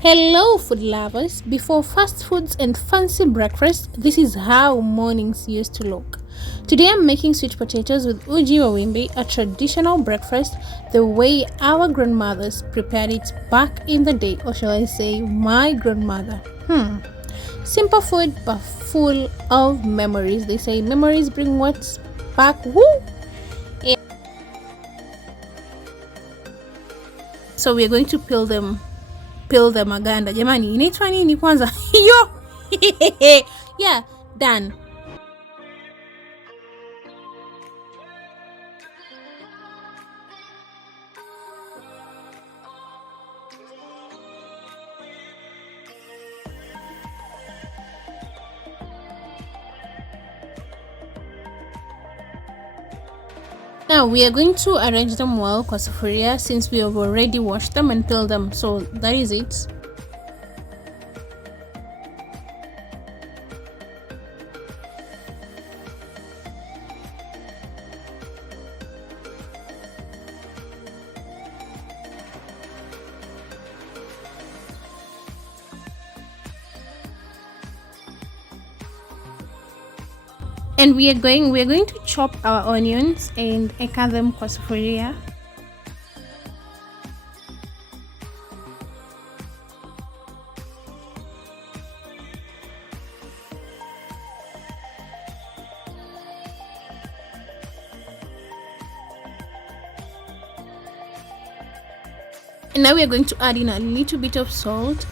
Hello, food lovers. Before fast foods and fancy breakfast, this is how mornings used to look. Today I'm making sweet potatoes with uji or wimbi, a traditional breakfast the way our grandmothers prepared it back in the day, or shall I say, my grandmother. Simple food but full of memories. They say memories bring what's back. Woo! Yeah. So we're going to peel the maganda. Jamani, inaitwa nini kwanza? Yo. Yeah, done. Now we are going to arrange them well kwa sufuria since we have already washed them and peeled them. So that is it. And we are going to chop our onions and eka them kwa sufuria. And now we are going to add in a little bit of salt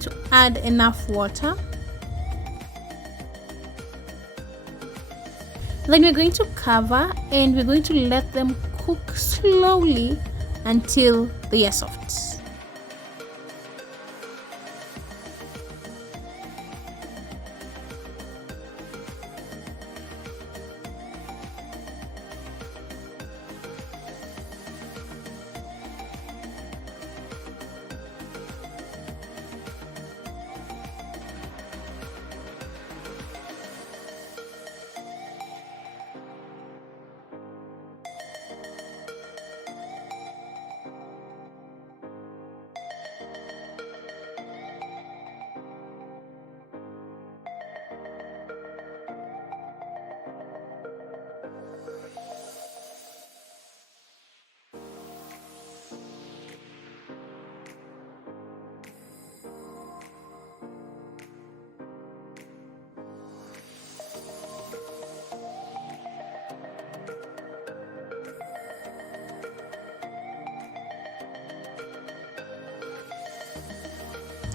to add enough water. Then we're going to cover and we're going to let them cook slowly until they are soft.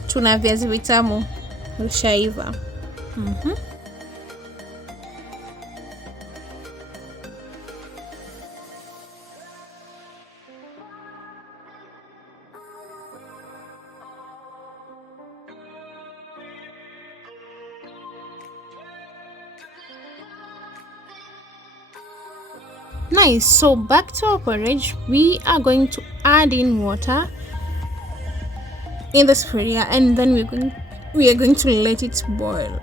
Tuna viazi vitamu ushaiva. Nice. So back to our porridge, we are going to add in water in the sphere and then we are going to let it boil.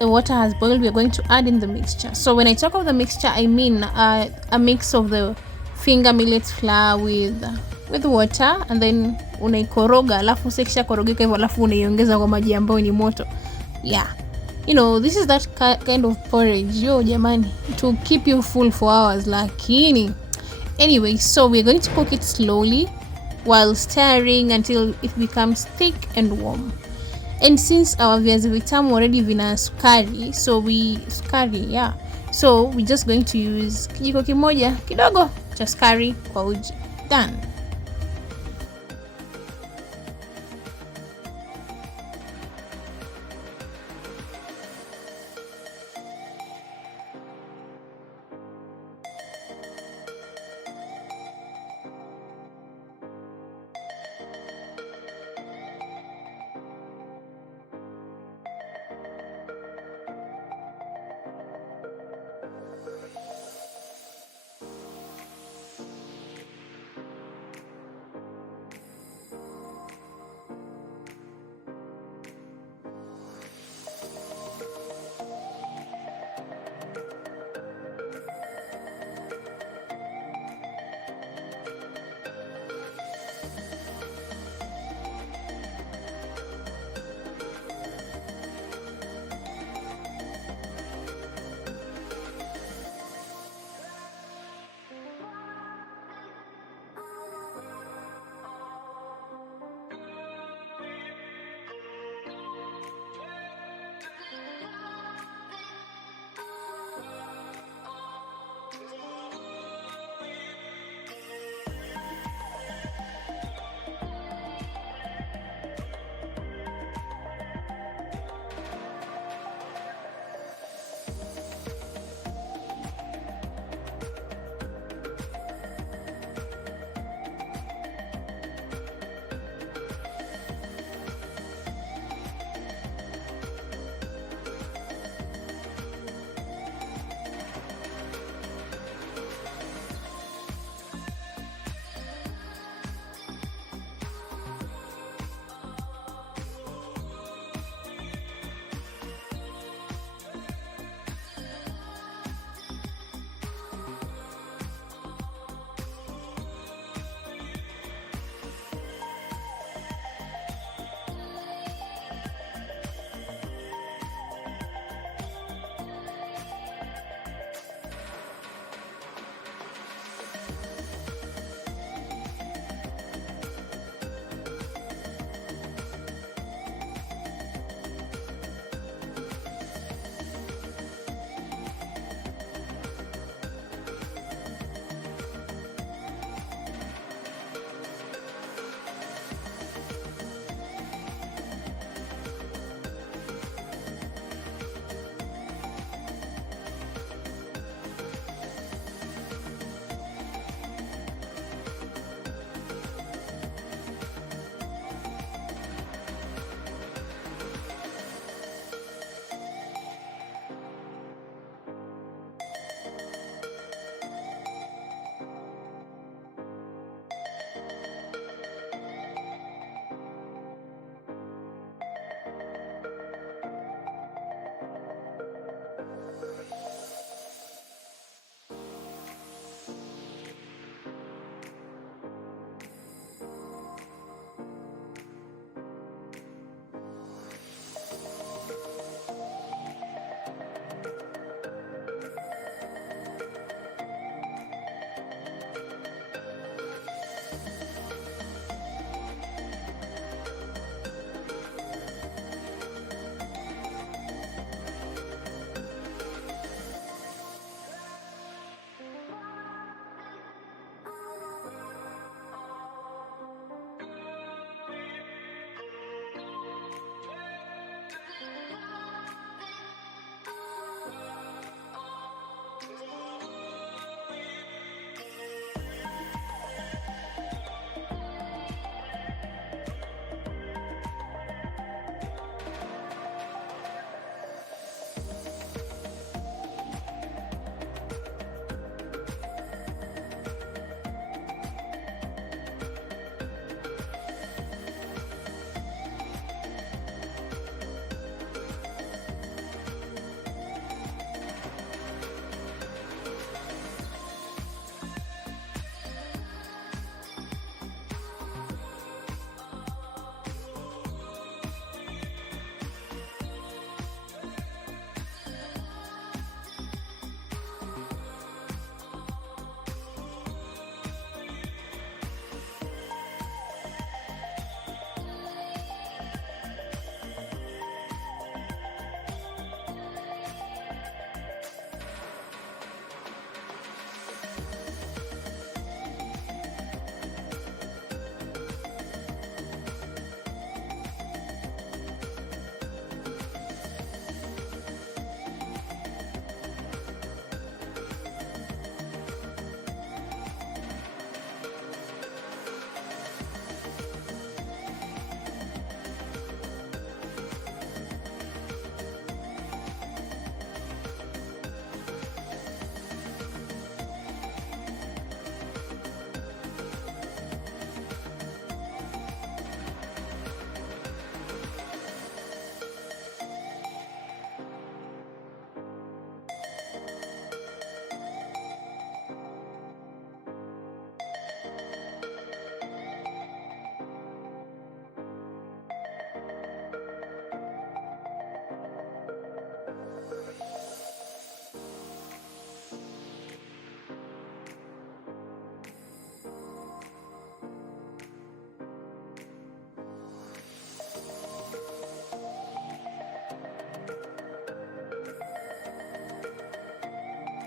The water has boiled. We are going to add in the mixture. So when I talk of the mixture, I mean a mix of the finger millet flour with water, and then unaikoroga, alafu sekisha korogeka hivyo, alafu unaiongeza kwa maji ambayo ni moto. Yeah, you know, this is that kind of porridge yo jamani, to keep you full for hours. Lakini anyway, so we're going to cook it slowly while stirring until it becomes thick and warm. And since our viazi vitamu already vina sukari, so we're just going to use kijiko kimoja kidogo cha sukari kwa uji. Done.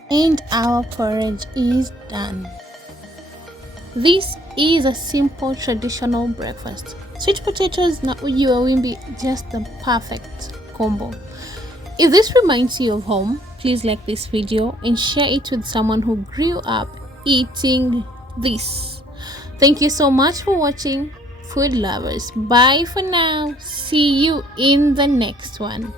And our porridge is done. This is a simple traditional breakfast. Sweet potatoes na uji wa wimbi, just the perfect combo. If this reminds you of home, please like this video and share it with someone who grew up eating this. Thank you so much for watching, food lovers. Bye for now. See you in the next one.